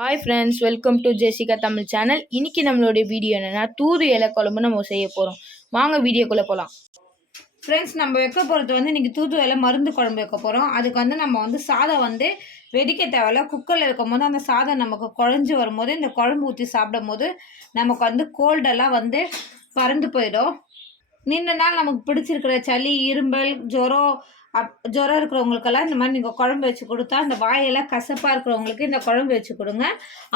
Hi friends, welcome to Jessica Tamil channel. இன்னைக்கு நம்மளுடைய video என்னன்னா தூது இலை குழம்பு நம்ம செய்ய போகிறோம். வாங்க வீடியோக்குள்ளே போகலாம். ஃப்ரெண்ட்ஸ், நம்ம வைக்க போகிறது வந்து இன்றைக்கி தூது இலை மருந்து குழம்பு வைக்க போகிறோம். அதுக்கு வந்து நம்ம வந்து சாதம் வந்து வெடிக்க தேவையில்ல. குக்கரில் வைக்கும் போது அந்த சாதம் நமக்கு குழஞ்சி வரும்போது இந்த குழம்பு ஊற்றி சாப்பிடும் போது நமக்கு வந்து கோல்டெல்லாம் வந்து பறந்து போயிடும். நீண்ட நாள் நமக்கு பிடிச்சிருக்கிற சளி, இரும்பல், ஜுரம் இருக்கிறவங்களுக்கெல்லாம் இந்த மாதிரி நீங்கள் குழம்பு வச்சு கொடுத்தா, இந்த வாயெல்லாம் கசப்பாக இருக்கிறவங்களுக்கு இந்த குழம்பு வச்சு கொடுங்க.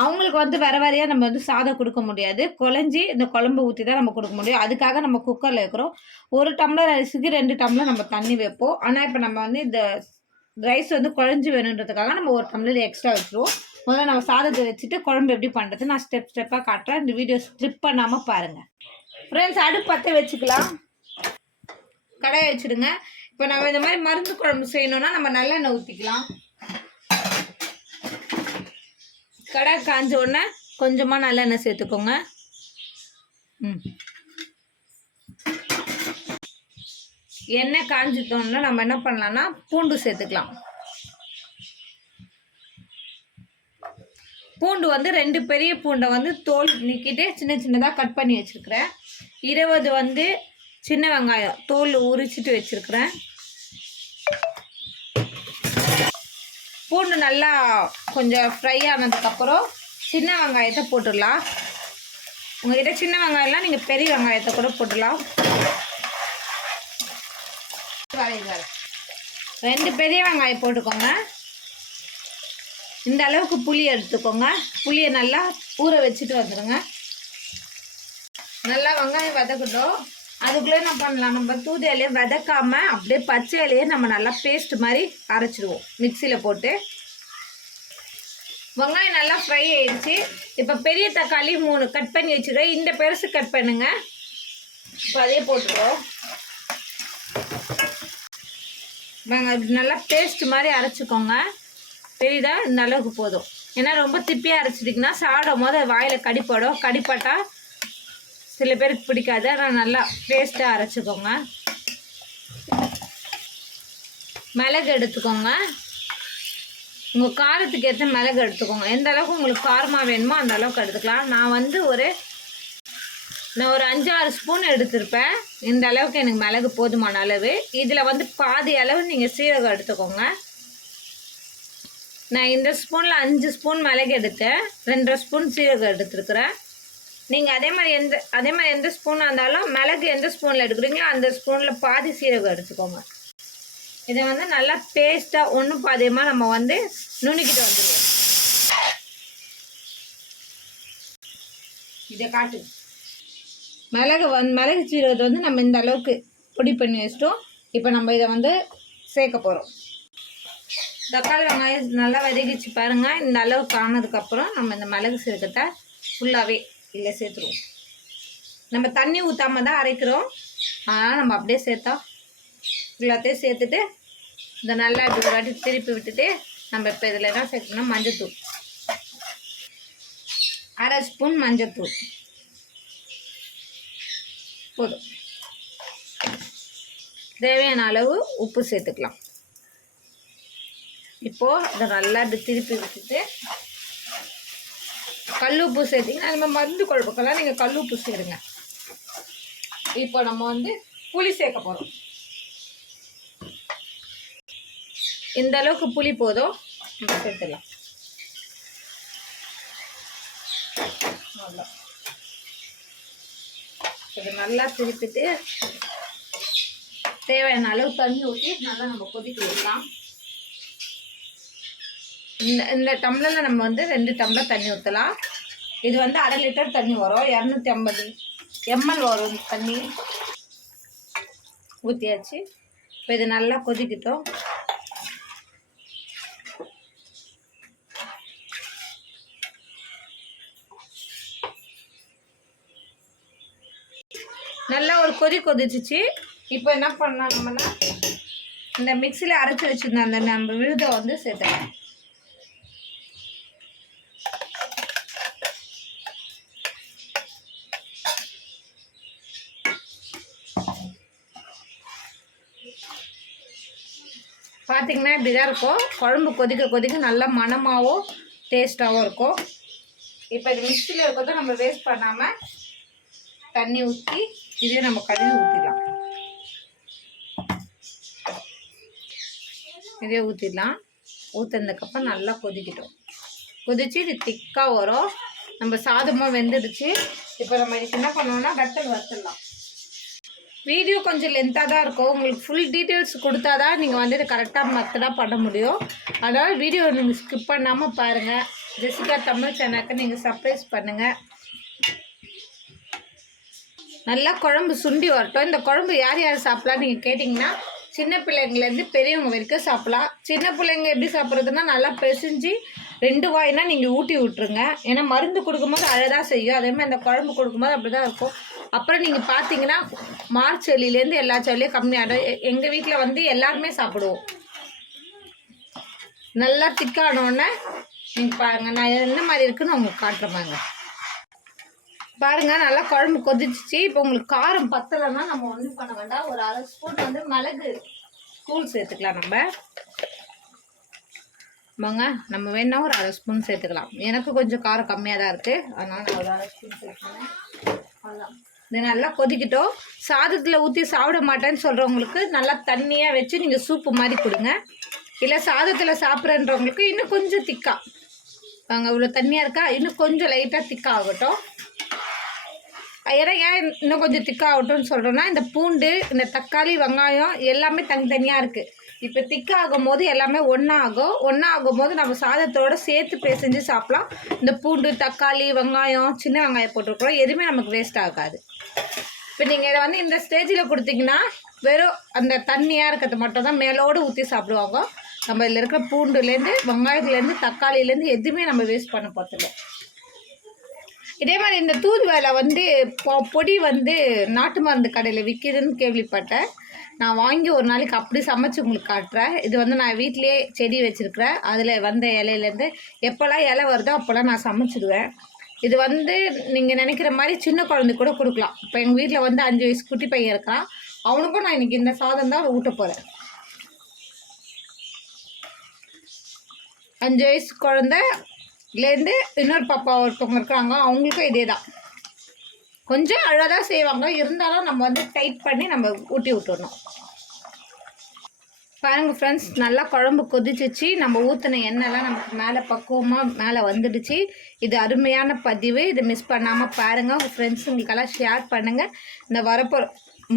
அவங்களுக்கு வந்து வேறு வேறையாக நம்ம வந்து சாதம் கொடுக்க முடியாது, குழஞ்சி இந்த குழம்பு ஊற்றி தான் நம்ம கொடுக்க முடியும். அதுக்காக நம்ம குக்கரில் வைக்கிறோம். 1 டம்ளர் அரிசிக்கு 2 டம்ளர் நம்ம தண்ணி வைப்போம். ஆனால் இப்போ நம்ம வந்து இந்த ரைஸ் வந்து குழஞ்சி வேணுன்றதுக்காக நம்ம 1 டம்ளர் எக்ஸ்ட்ரா வச்சுருவோம். முதல்ல நம்ம சாதத்தை வச்சுட்டு குழம்பு எப்படி பண்ணுறது நான் ஸ்டெப்பாக காட்டுறேன். இந்த வீடியோ ஸ்கிப் பண்ணாமல் பாருங்கள். ஃப்ரெண்ட்ஸ், அடுப்பு பற்ற வச்சுக்கலாம். கடாயை வச்சுடுங்க. இப்போ நம்ம இந்த மாதிரி மருந்து குழம்பு செய்யணும்னா நம்ம நல்லெண்ணெய் ஊற்றிக்கலாம். கடாய் காஞ்ச உடனே கொஞ்சமாக நல்லெண்ணெய் சேர்த்துக்கோங்க. எண்ணெய் காஞ்சிட்டோம்னா நம்ம என்ன பண்ணலாம்னா பூண்டு சேர்த்துக்கலாம். பூண்டு வந்து 2 பெரிய பூண்டை வந்து தோல் நீக்கிட்டு சின்ன சின்னதாக கட் பண்ணி வச்சுருக்கிறேன். 20 வந்து சின்ன வெங்காயம் தோல் உரிச்சிட்டு வச்சுருக்கிறேன். பூண்டு நல்லா கொஞ்சம் ஃப்ரை ஆனதுக்கப்புறம் சின்ன வெங்காயத்தை போட்டுடலாம். உங்கள்கிட்ட சின்ன வெங்காயம்லாம் நீங்கள் பெரிய வெங்காயத்தை கூட போட்டுடலாம். 2 பெரிய வெங்காயம் போட்டுக்கோங்க. இந்த அளவுக்கு புளி எடுத்துக்கோங்க. புளியை நல்லா ஊற வச்சுட்டு வந்துடுங்க. நல்லா வெங்காயம் வதக்கட்டும். அதுக்குள்ளே என்ன பண்ணலாம், நம்ம தூது இலையை வதக்காமல் அப்படியே பச்சை இலையை நம்ம நல்லா பேஸ்ட் மாதிரி அரைச்சிடுவோம் மிக்சியில் போட்டு. வெங்காயம் நல்லா ஃப்ரை ஆயிடுச்சு. இப்போ பெரிய தக்காளி 3 கட் பண்ணி வச்சுருக்கேன். இந்த பெருசு கட் பண்ணுங்க. இப்போ அதே போட்டுருவோம். நல்லா பேஸ்ட் மாதிரி அரைச்சிக்கோங்க. பெரிதா இந்த அளவுக்கு போதும். ஏன்னா ரொம்ப திப்பியாக அரைச்சிட்டிங்கன்னா சாப்பிடும் போது வாயில் கடிப்பட்டால் சில பேருக்கு பிடிக்காது. ஆனால் நல்லா பேஸ்ட்டாக அரைச்சிக்கோங்க. மிளகு எடுத்துக்கோங்க. உங்கள் காரத்துக்கு ஏற்ற மிளகு எடுத்துக்கோங்க. எந்த அளவுக்கு உங்களுக்கு காரமாக வேணுமோ அந்த அளவுக்கு எடுத்துக்கலாம். நான் வந்து ஒரு 5-6 ஸ்பூன் எடுத்திருப்பேன். இந்த அளவுக்கு எனக்கு மிளகு போதுமான அளவு. இதில் வந்து பாதி அளவு நீங்கள் சீரகம் எடுத்துக்கோங்க. நான் இந்த ஸ்பூனில் 5 ஸ்பூன் மிளகு எடுத்தேன். 2.5 ஸ்பூன் சீரகம் எடுத்துருக்குறேன். நீங்கள் அதே மாதிரி எந்த ஸ்பூனாக இருந்தாலும் மிளகு எந்த ஸ்பூனில் எடுக்கிறீங்களோ அந்த ஸ்பூனில் பாதி சீரகம் எடுத்துக்கோங்க. இதை வந்து நல்லா பேஸ்ட்டாக ஒன்றும் பாதியமாக நம்ம வந்து நுணுக்கிட்டு வந்துடுவோம். இதை காட்டு மிளகு சீரகத்தை வந்து நம்ம இந்த அளவுக்கு பொடி பண்ணி வச்சிட்டோம். இப்போ நம்ம இதை வந்து சேர்க்க போகிறோம். தக்காளி வெங்காயம் நல்லா வதக்கிச்சு பாருங்கள். இந்த அளவுக்கு ஆனதுக்கப்புறம் நம்ம இந்த மிளகு சீரகத்தை ஃபுல்லாகவே இல்லை சேர்த்துருவோம். நம்ம தண்ணி ஊற்றாமல் தான் அரைக்கிறோம். ஆனால் நம்ம அப்படியே சேர்த்தா எல்லாத்தையும் சேர்த்துட்டு இந்த நல்லா இப்படி ஒரு வாட்டி திருப்பி விட்டுட்டு நம்ம இப்போ இதில் என்ன சேர்க்கணும், மஞ்சத்தூள் 1/2 ஸ்பூன் மஞ்சத்தூள் போதும். தேவையான அளவு உப்பு சேர்த்துக்கலாம். இப்போது இதை நல்லா இப்படி திருப்பி விட்டுட்டு கல் உப்பு சேர்த்திங்கன்னா நம்ம மருந்து குழம்புக்கெல்லாம் நீங்கள் கல் உப்பு சேருங்க. இப்போ நம்ம வந்து புளி சேர்க்க போகிறோம். இந்த அளவுக்கு புளி போதும், நம்ம சேர்த்துடலாம். இது நல்லா திருப்பிட்டு தேவையான அளவு தண்ணி ஊற்றி நல்லா நம்ம கொதிக்க வைக்கலாம். இந்த டம்ளரில் நம்ம வந்து 2 டம்ளர் தண்ணி ஊற்றலாம். இது வந்து 1/2 லிட்டர் தண்ணி வரும். 250 ml வரும் தண்ணி. ஊற்றியாச்சு. இப்போ இது நல்லா கொதிக்கிட்டோம். நல்லா ஒரு கொதிச்சிச்சு. இப்போ என்ன பண்ணலாம், நம்மனா இந்த மிக்சியில் அரைச்சி வச்சுருந்த அந்த நம்ம விழுதை வந்து சேர்த்துக்கலாம். பார்த்தீங்கன்னா இப்படி தான் இருக்கும். குழம்பு கொதிக்க நல்லா மணமாகவும் டேஸ்ட்டாகவும் இருக்கும். இப்போ இது மிக்ஸியில் இருக்கிறத நம்ம வேஸ்ட் பண்ணாமல் தண்ணி ஊற்றி இதே நம்ம கழுவி ஊற்றிடலாம். இதே ஊற்றிடலாம். ஊற்றுனதுக்கப்புறம் நல்லா கொதிக்கிட்டோம். கொதிச்சு இது திக்காக வரும். நம்ம சாதமாக வெந்துடுச்சு. இப்போ நம்ம இதுக்கு என்ன பண்ணுவோம்னா வத்தல் வறுத்துடலாம். வீடியோ கொஞ்சம் லென்த்தாக தான் இருக்கும். உங்களுக்கு ஃபுல் டீட்டெயில்ஸ் கொடுத்தா தான் நீங்கள் வந்து இதை கரெக்டாக மெத்தடாக பண்ண முடியும். அதனால் வீடியோ நீங்கள் ஸ்கிப் பண்ணாமல் பாருங்கள். ஜெசிகா தமிழ் சேனலுக்கு நீங்கள் சப்ஸ்கிரைப் பண்ணுங்கள். நல்லா குழம்பு சுண்டி வரட்டும். இந்த குழம்பு யார் யார் சாப்பிட்லாம் நீங்கள் கேட்டிங்கன்னா சின்ன பிள்ளைங்கலேருந்து பெரியவங்க வரைக்கும் சாப்பிட்லாம். சின்ன பிள்ளைங்க எப்படி சாப்பிட்றதுன்னா நல்லா பிசைஞ்சு 2 வாய்னா நீங்கள் ஊட்டி விட்ருங்க. ஏன்னா மருந்து கொடுக்கும்போது அழகாக செய்யும். அதேமாதிரி அந்த குழம்பு கொடுக்கும்போது அப்படி தான் இருக்கும். அப்புறம் நீங்கள் பார்த்தீங்கன்னா மார்ச் செல்லிலேருந்து எல்லா செல்லியும் கம்மியாகிடும். எங்கள் வீட்டில் வந்து எல்லாருமே சாப்பிடுவோம். நல்லா திக்கானோடனே நீங்கள் பாருங்கள், நான் என்ன மாதிரி இருக்குன்னு உங்களுக்கு காட்டுறேன். பாருங்கள், நல்லா குழம்பு கொதிச்சிச்சு. இப்போ உங்களுக்கு காரம் பத்தலைன்னா நம்ம ஒன்றும் பண்ண வேண்டாம். ஒரு 1/2 ஸ்பூன் வந்து மிளகு தூள் சேர்த்துக்கலாம். நம்ம வேணா ஒரு 1/2 ஸ்பூன் சேர்த்துக்கலாம். எனக்கு கொஞ்சம் காரம் கம்மியாக தான் இருக்குது, அதனால் நான் ஒரு 1/2 ஸ்பூன் சேர்த்துக்கிறேன். அவ்வளோதான். இது நல்லா கொதிக்கிட்டோம். சாதத்தில் ஊற்றி சாப்பிட மாட்டேன்னு சொல்கிறவங்களுக்கு நல்லா தண்ணியாக வச்சு நீங்கள் சூப்பு மாதிரி கொடுங்க. இல்லை சாதத்தில் சாப்பிட்றன்றவங்களுக்கு இன்னும் கொஞ்சம் திக்கா இவ்வளோ தண்ணியாக இருக்கா, இன்னும் கொஞ்சம் லைட்டாக திக்காக ஆகட்டும். ஏன்னா ஏன் இன்னும் கொஞ்சம் திக்காகட்டும்னு சொல்கிறோன்னா, இந்த பூண்டு, இந்த தக்காளி, வெங்காயம் எல்லாமே தனித்தனியாக இருக்குது. இப்போ திக்காகும் போது எல்லாமே ஒன்றா ஆகும் போது நம்ம சாதத்தோடு சேர்த்து பிசைஞ்சு சாப்பிட்லாம். இந்த பூண்டு, தக்காளி, வெங்காயம், சின்ன வெங்காயம் போட்டிருக்கிறோம், எதுவுமே நமக்கு வேஸ்ட் ஆகாது. இப்போ நீங்கள் இதை வந்து இந்த ஸ்டேஜில் கொடுத்தீங்கன்னா வெறும் அந்த தண்ணியாக இருக்கிறது மட்டும் தான் மேலோடு ஊற்றி சாப்பிடுவாங்க. நம்ம இதில் இருக்கிற பூண்டுலேருந்து, வெங்காயத்துலேருந்து, தக்காளிலேருந்து எதுவுமே நம்ம வேஸ்ட் பண்ண போகிறதில்ல. இதே மாதிரி இந்த தூதுவளை வந்து பொடி வந்து நாட்டு மருந்து கடையில் விற்கிதுன்னு கேள்விப்பட்டேன். நான் வாங்கி ஒரு நாளைக்கு அப்படி சமைச்சு உங்களுக்கு காட்டுறேன். இது வந்து நான் வீட்டிலே செடி வச்சுருக்கிறேன். அதில் வந்த இலையிலேருந்து எப்போல்லாம் இலை வருதோ அப்போல்லாம் நான் சமைச்சிடுவேன். இது வந்து நீங்கள் நினைக்கிற மாதிரி சின்ன குழந்தை கூட கொடுக்கலாம். இப்போ எங்கள் வீட்டில் வந்து 5 வயசு குட்டி பையன் இருக்கான். அவனுக்கும் நான் இன்றைக்கி இந்த சாதம் தான் ஊட்ட போகிறேன். 5 வயசு குழந்தைலேருந்து இன்னொரு பாப்பா ஒருத்தவங்க இருக்கிறாங்க, அவங்களுக்கும் இதே தான். கொஞ்சம் அழகாக செய்வாங்க, இருந்தாலும் நம்ம வந்து டைட் பண்ணி நம்ம ஊட்டி விட்டுடணும். பாருங்கள் ஃப்ரெண்ட்ஸ், நல்லா குழம்பு கொதிச்சிச்சு. நம்ம ஊற்றின எண்ணெய்லாம் நமக்கு மேலே பக்குவமாக மேலே வந்துடுச்சு. இது அருமையான பதிவு. இதை மிஸ் பண்ணாமல் பாருங்கள். உங்கள் ஃப்ரெண்ட்ஸுங்களுக்கெல்லாம் ஷேர் பண்ணுங்கள். இந்த வரப்போ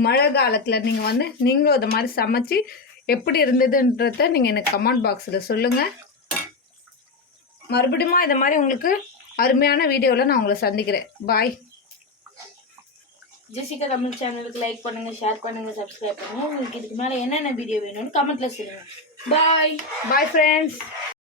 மழை காலத்தில் நீங்கள் வந்து நீங்களும் இது மாதிரி சமைச்சு எப்படி இருந்ததுன்றத நீங்கள் எனக்கு கமெண்ட் பாக்ஸில் சொல்லுங்கள். மறுபடியும் இது மாதிரி உங்களுக்கு அருமையான வீடியோவில் நான் உங்களை சந்திக்கிறேன். பாய். ஜெசிகா தமிழ் சேனலுக்கு லைக் பண்ணுங்கள், ஷேர் பண்ணுங்கள், சப்ஸ்கிரைப் பண்ணுங்கள். உங்களுக்கு இதுக்கு மேலே என்னென்ன வீடியோ வேணும்னு கமெண்ட்டில் சொல்லுங்கள். பாய். Bye friends.